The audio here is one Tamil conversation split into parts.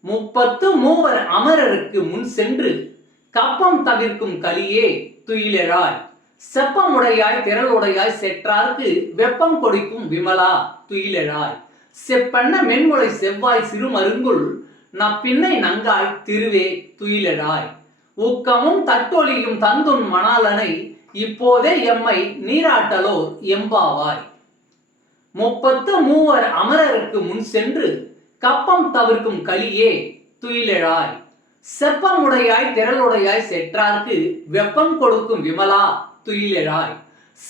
முப்பத்து மூவர் அமரருக்கு முன் சென்று கப்பம் தவிர்க்கும் கலியே துயிலராய் செப்பமுடையாய் திரளுடையாய் செற்றார்க்கு வெப்பம் கொடுக்கும் விமலா துயிலராய் செப்பண்ண மென்முளை செவ்வாய் சிறுமருங்குள் நப்பின்னை நங்காய் திருவே துயிலராய் ஊக்கமும் தட்டொலியும் தந்துன் மணாலனை இப்போதே எம்மை நீராட்டலோ எம்பாவாய். முப்பத்து மூவர் அமரருக்கு முன் சென்று கப்பம் தவிர்க்கும் களியே துயிலெழாய். செப்பமுடையாய் திரளுடையாய் செற்றார்க்கு வெப்பம் கொடுக்கும் விமலா துயிலெழாய்.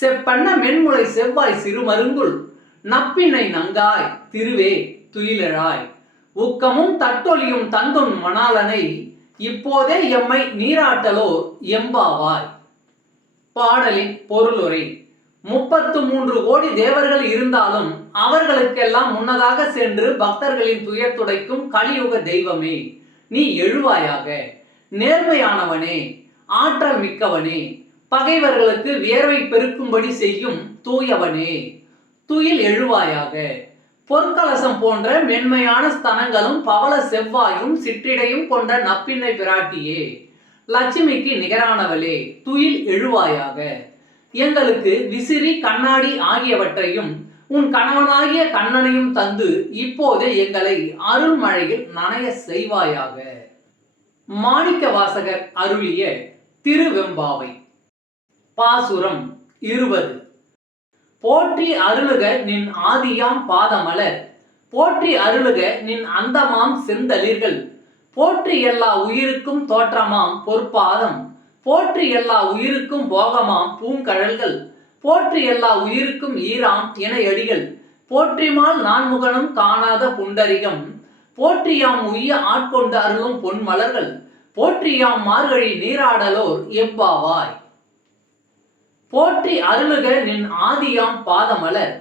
செப்பண்ண மென்முளை செவ்வாய் சிறுமருங்குள் நப்பினை நங்காய் திருவே துயிலெழாய். உக்கமும் தட்டொலியும் தந்தும் மணாலனை இப்போதே எம்மை நீராட்டலோ எம்பாவாய். பாடலின் பொருளுரை முப்பத்து மூன்று கோடி தேவர்கள் இருந்தாலும் அவர்களுக்கெல்லாம் முன்னதாக சென்று பக்தர்களின் துயர் துடைக்கும் கலியுக தெய்வமே. நீ எழுவாயாக. நேர்மையானவனே ஆற்றல் மிக்கவனே பகைவர்களுக்கு வியர்வை பெருக்கும்படி செய்யும் தூயவனே. துயில் எழுவாயாக. பொற்கலசம் போன்ற மென்மையான ஸ்தனங்களும் பவள செவ்வாயும் சிற்றிடையும் கொண்ட நப்பின்னை பிராட்டியே. லட்சுமிக்கு நிகரானவளே துயில் எழுவாயாக. எங்களுக்கு விசிறி கண்ணாடி ஆகியவற்றையும் உன் கணவனாகிய கண்ணனையும் தந்து இப்போதே எங்களை அருள்மழையில் நனைய செய்வாயாக. மாணிக்க வாசகர் அருளிய திருவெம்பாவை. பாசுரம் இருபது. போற்றி அருளுக நின் ஆதியாம் பாதமலர். போற்றி அருளுக நின் அந்தமாம் செந்தளிர்கள். போற்றி எல்லா உயிருக்கும் தோற்றமாம் பொற்பாதம். போற்றி எல்லா உயிருக்கும் போகமாம் பூங்கழல்கள். போற்று எல்லா உயிருக்கும் ஈராம் என எடிகள் போற்றிமால் நான்முகனும் காணாத புண்டரிகம். போற்றியாம் உய்ய ஆட்கொண்டு அருளும் பொன்மலர்கள். போற்றியாம் மார்கழி நீராடலோர் எவ்வாவாய் போற்றி அருளுக நின் ஆதியாம் பாதமலர்.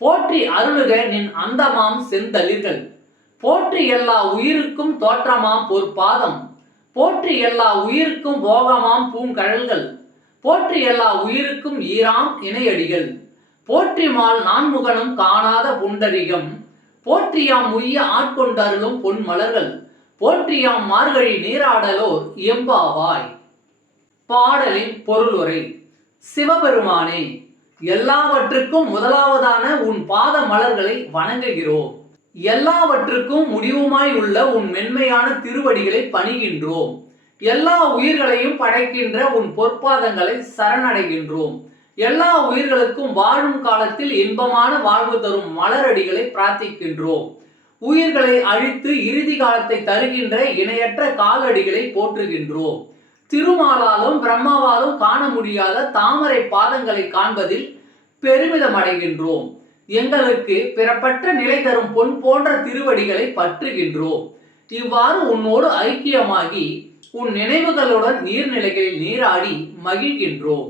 போற்றி அருளுக நின் அந்தமாம் செந்தளிர்கள். போற்றி எல்லா உயிருக்கும் தோற்றமாம் பொற்பாதம். போற்றி எல்லா உயிருக்கும் போகமாம் பூங்கழல்கள். போற்றி எல்லா உயிருக்கும் ஈராம் இணையடிகள். போற்றிமால் நான்முகனும் காணாத புண்டரிகம். போற்றியாம் உய்ய ஆட்கொண்டருளும் பொன்மலர்கள். போற்றியாம் மார்கழி நீராடலோர் எம்பாவாய் பாடலின் பொருளுரை சிவபெருமானே எல்லாவற்றுக்கும் முதலாவதான உன் பாத மலர்களை வணங்குகிறோம். எல்லாவற்றுக்கும் முடிவுமாய் உள்ள உன் மென்மையான திருவடிகளை பணிகின்றோம். எல்லா உயிர்களையும் படைக்கின்ற உன் பொற்பாதங்களை சரணடைகின்றோம். எல்லா உயிர்களுக்கும் வாழும் காலத்தில் இன்பமான வாழ்வு தரும் மலரடிகளை பிரார்த்திக்கின்றோம். உயிர்களை அழித்து இறுதி காலத்தை தருகின்ற இணையற்ற காலடிகளை போற்றுகின்றோம். திருமாலாலும் பிரம்மாவாலும் காண முடியாத தாமரை பாதங்களை காண்பதில் பெருமிதம் அடைகின்றோம் எங்களுக்கு பிறப்பற்ற நிலை தரும் பொன் போன்ற திருவடிகளை பற்றுகின்றோம். இவ்வாறு உன்னோடு ஐக்கியமாகி உன் நினைவுகளுடன் நீர்நிலைகளில் நீராடி மகிழ்கின்றோம்.